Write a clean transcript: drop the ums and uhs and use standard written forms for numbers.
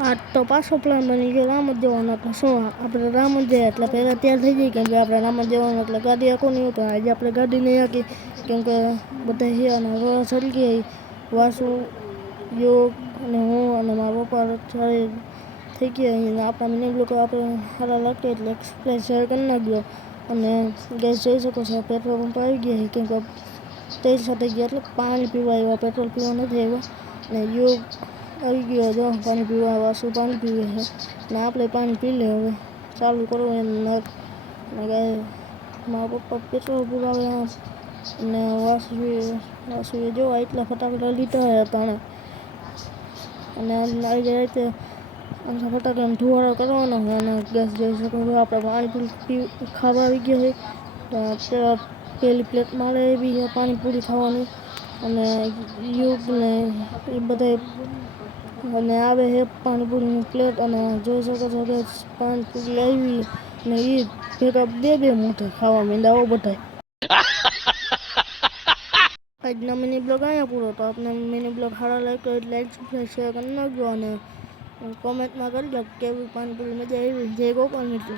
આ તો પાછો પ્લાન બની ગયો રામ જ જવાનો. એટલે શું આપણે રામ જ જઈએ એટલે પહેલાં તૈયાર થઈ જઈએ કેમ કે આપણે રામ જ જવાનું એટલે ગાડી આખો નહીં હોતો. આજે આપણે ગાડી નહીં હાકી કેમ કે બધા છે અને રોડા ચડી ગયા વાસુ યોગ અને હું અને મારા પપ્પા સારી થઈ ગયા અહીંયા આપણા મિની બ્લોગ આપણે સારા લાગતા એટલે પ્લીઝ શેર કરી નાખજો. અને ગેસ જોઈ શકો છો પેટ્રોલ પંપ આવી ગયા કેમ કે તેલ સાથે ગયા એટલે પાણી પીવા આવ્યા, પેટ્રોલ પીવા નથી આવ્યા. અને યોગ આવી ગયો જો પાણી પીવા વાસુ પાણી પીવે છે ને આપણે પાણી પી લે હવે ચાલુ કરો એમ નળ. અને ગાય મારા પપ્પા પેટ્રોલ પુરાવે અને વાસુએ જો એટલા ફટાકડા લીધા હતા અને આવી રીતે ફટાકડા ધુવાડો કરવાનો છે. અને ગેસ જોઈ શકો છો આપણે પાણીપુરી ખાવા આવી ગયા છે. પેલી પ્લેટમાં લે એવી છે પાણીપુરી ખાવાની અને યુગ ને એ બધા અને આવે છે પાણીપુરીની પ્લેટ. અને જોઈ શકો છો કે પાણીપુરી આવી ને એ ભેગા બે મોઢે ખાવા માંડ્યા બધા. આજનો મિની બ્લોગ અહીંયા પૂરો. તો આપને મિની બ્લોગ સારા લાગ્યો એટલે લાઈક શેર કરી નાખજો અને કોમેન્ટમાં કરી દો કેવી પાણીપુરી મજા આવી. જય ગોપાલ મિત્રો.